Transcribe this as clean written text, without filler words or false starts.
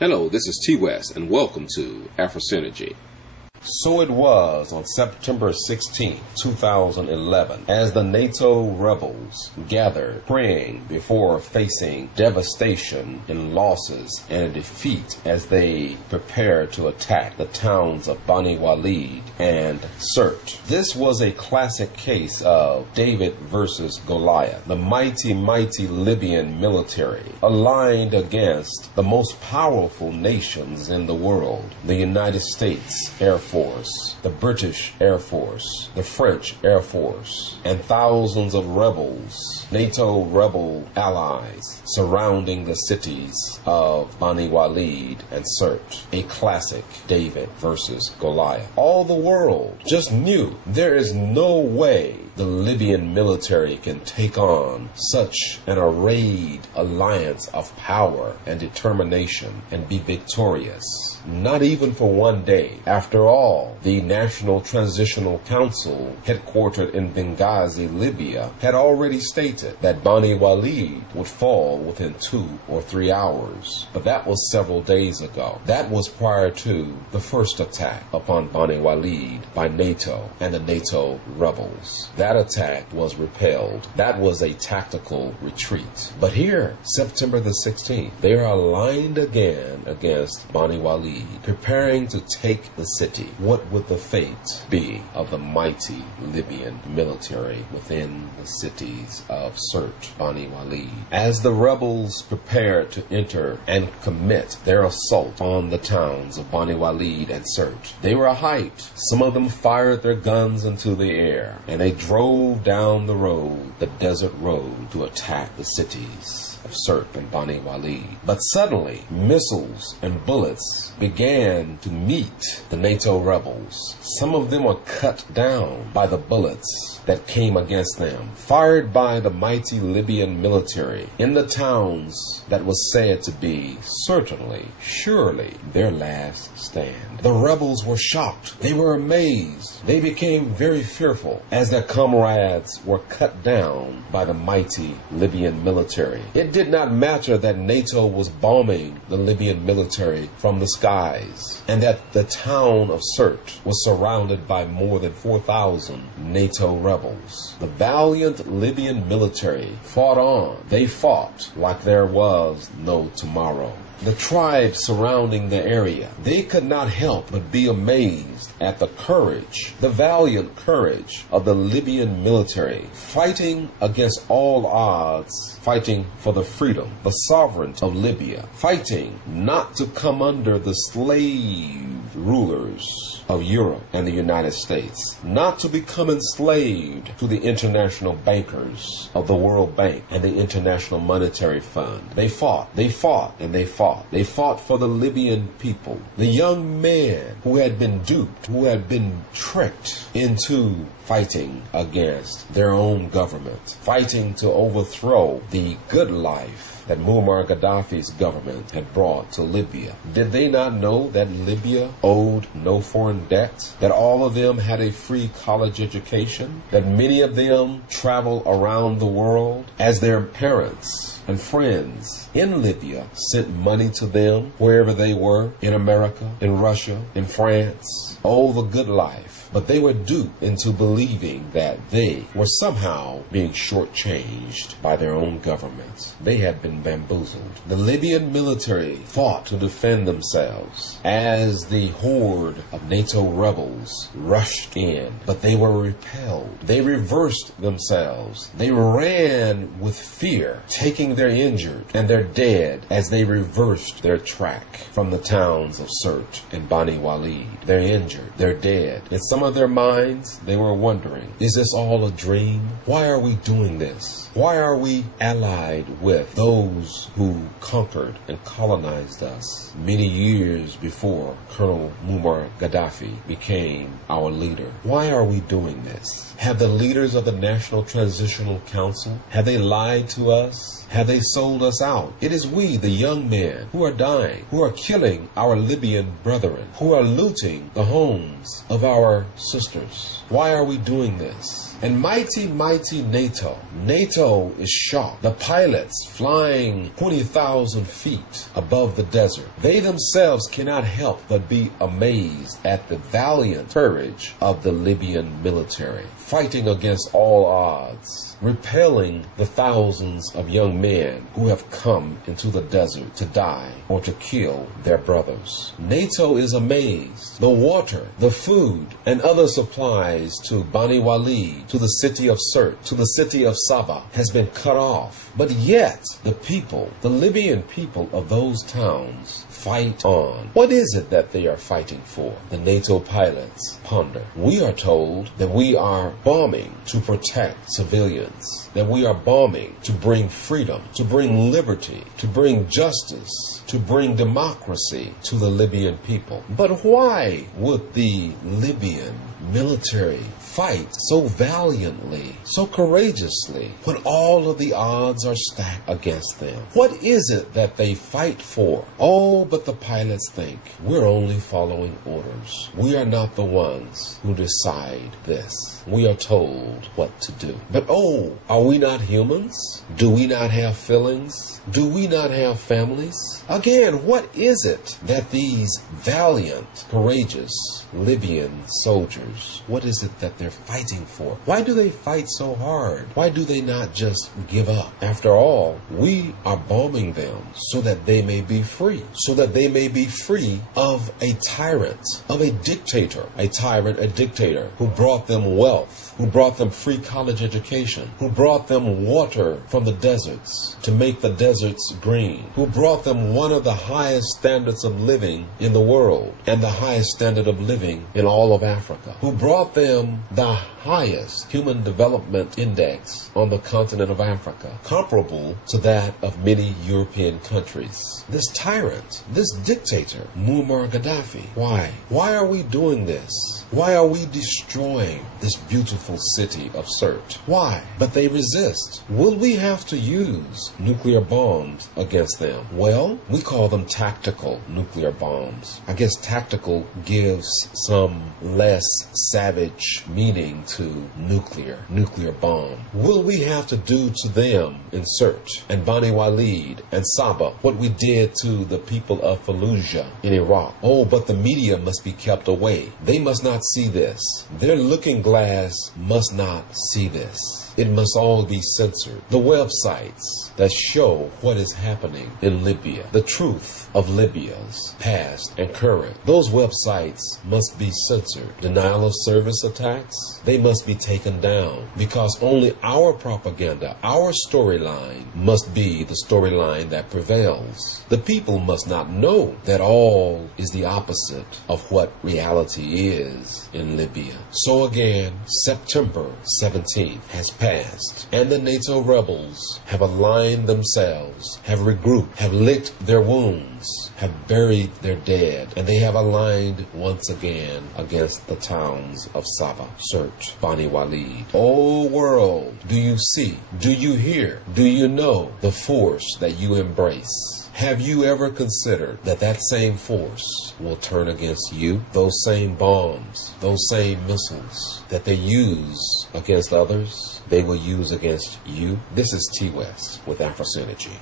Hello, this is T West, and welcome to Afro Synergy. So it was on September 16, 2011, as the NATO rebels gathered, praying before facing devastation and losses and a defeat as they prepared to attack the towns of Bani Walid and Sirte. This was a classic case of David versus Goliath, the mighty Libyan military aligned against the most powerful nations in the world, the United States Air Force, the British Air Force, the French Air Force, and thousands of rebels, NATO rebel allies, surrounding the cities of Bani Walid and Sirte. A classic David versus Goliath. All the world just knew there is no way the Libyan military can take on such an arrayed alliance of power and determination and be victorious. Not even for one day. After all, the National Transitional Council, headquartered in Benghazi, Libya, had already stated that Bani Walid would fall within 2 or 3 hours. But that was several days ago. That was prior to the first attack upon Bani Walid by NATO and the NATO rebels. That attack was repelled. That was a tactical retreat. But here, September the 16th, they are aligned again against Bani Walid, preparing to take the city. What would the fate be of the mighty Libyan military within the cities of Sirte, Bani Walid? As the rebels prepared to enter and commit their assault on the towns of Bani Walid and Sirte, they were hyped. Some of them fired their guns into the air, and they drove down the road, the desert road, to attack the cities of Sirte and Bani Walid. But suddenly, missiles and bullets began to meet the NATO rebels. Some of them were cut down by the bullets that came against them, fired by the mighty Libyan military in the towns that was said to be surely their last stand. The rebels were shocked. They were amazed. They became very fearful as their comrades were cut down by the mighty Libyan military. It did not matter that NATO was bombing the Libyan military from the skies, and that the town of Sirte was surrounded by more than 4,000 NATO rebels. The valiant Libyan military fought on. They fought like there was no tomorrow. The tribes surrounding the area, they could not help but be amazed at the courage, the valiant courage of the Libyan military, fighting against all odds, fighting for the freedom, the sovereignty of Libya, fighting not to come under the slave rulers of Europe and the United States, not to become enslaved to the international bankers of the World Bank and the International Monetary Fund. They fought, and they fought. They fought for the Libyan people. The young man who had been duped, who had been tricked into fighting against their own government, fighting to overthrow the good life that Muammar Gadaffi's government had brought to Libya. Did they not know that Libya owed no foreign debt? That all of them had a free college education? That many of them traveled around the world as their parents and friends in Libya sent money to them wherever they were, in America, in Russia, in France? Oh, the good life. But they were duped into believing that they were somehow being shortchanged by their own governments. They had been bamboozled. The Libyan military fought to defend themselves as the horde of NATO rebels rushed in, but they were repelled. They reversed themselves. They ran with fear, taking their injured and their dead as they reversed their track from the towns of Sirte and Bani Walid. They're injured, they're dead. In some of their minds, they were wondering, is this all a dream? Why are we doing this? Why are we allied with those who conquered and colonized us many years before Colonel Muammar Gadaffi became our leader? Why are we doing this? Have the leaders of the National Transitional Council, have they lied to us? Have they sold us out? It is we, the young men, man, who are dying, who are killing our Libyan brethren, who are looting the homes of our sisters. Why are we doing this? And mighty NATO is shocked. The pilots flying 20,000 feet above the desert, they themselves cannot help but be amazed at the valiant courage of the Libyan military, fighting against all odds, repelling the thousands of young men who have come into the desert to die or to kill their brothers. NATO is amazed. The water, the food, and other supplies to Bani Walid, to the city of Sirte, to the city of Saba, has been cut off. But yet, the people, the Libyan people of those towns, fight on. What is it that they are fighting for? The NATO pilots ponder. We are told that we are bombing to protect civilians, that we are bombing to bring freedom, to bring liberty, to bring justice, to bring democracy to the Libyan people. But why would the Libyan military fight so valiantly, so courageously, when all of the odds are stacked against them? What is it that they fight for? Oh, but the pilots think we're only following orders. We are not the ones who decide this. We are told what to do. But oh, are we not humans? Do we not have feelings? Do we not have families? Again, what is it that these valiant, courageous Libyan soldiers, what is it that they're fighting for? Why do they fight so hard? Why do they not just give up? After all, we are bombing them so that they may be free, so that they may be free of a tyrant, of a dictator, a tyrant, a dictator who brought them wealth, who brought them free college education, who brought them water from the deserts to make the deserts green, who brought them one of the highest standards of living in the world and the highest standard of living in all of Africa, who brought them the highest human development index on the continent of Africa, comparable to that of many European countries. This tyrant, this dictator, Muammar Gadaffi. Why? Why are we doing this? Why are we destroying this beautiful city of Sirte? Why? But they resist. Will we have to use nuclear bombs against them? Well, we call them tactical nuclear bombs. I guess tactical gives some less savage meaning to nuclear bomb. Will we have to do to them in Sirte and Bani Walid and Saba what we did to the people of Fallujah in Iraq? Oh, but the media must be kept away. They must not see this. Their looking glass must not see this. It must all be censored. The websites that show what is happening in Libya, the truth of Libya's past and current, those websites must be censored. Denial of service attacks, they must be taken down, because only our propaganda, our storyline must be the storyline that prevails. The people must not know that all is the opposite of what reality is in Libya. So again, September 17th has passed, and the NATO rebels have aligned themselves, have regrouped, have licked their wounds, have buried their dead, and they have aligned once again against the towns of Saba, Sirte, Bani Walid. Oh world, do you see, do you hear, do you know the force that you embrace? Have you ever considered that that same force will turn against you? Those same bombs, those same missiles that they use against others, they will use against you. This is T West with Afro Synergy.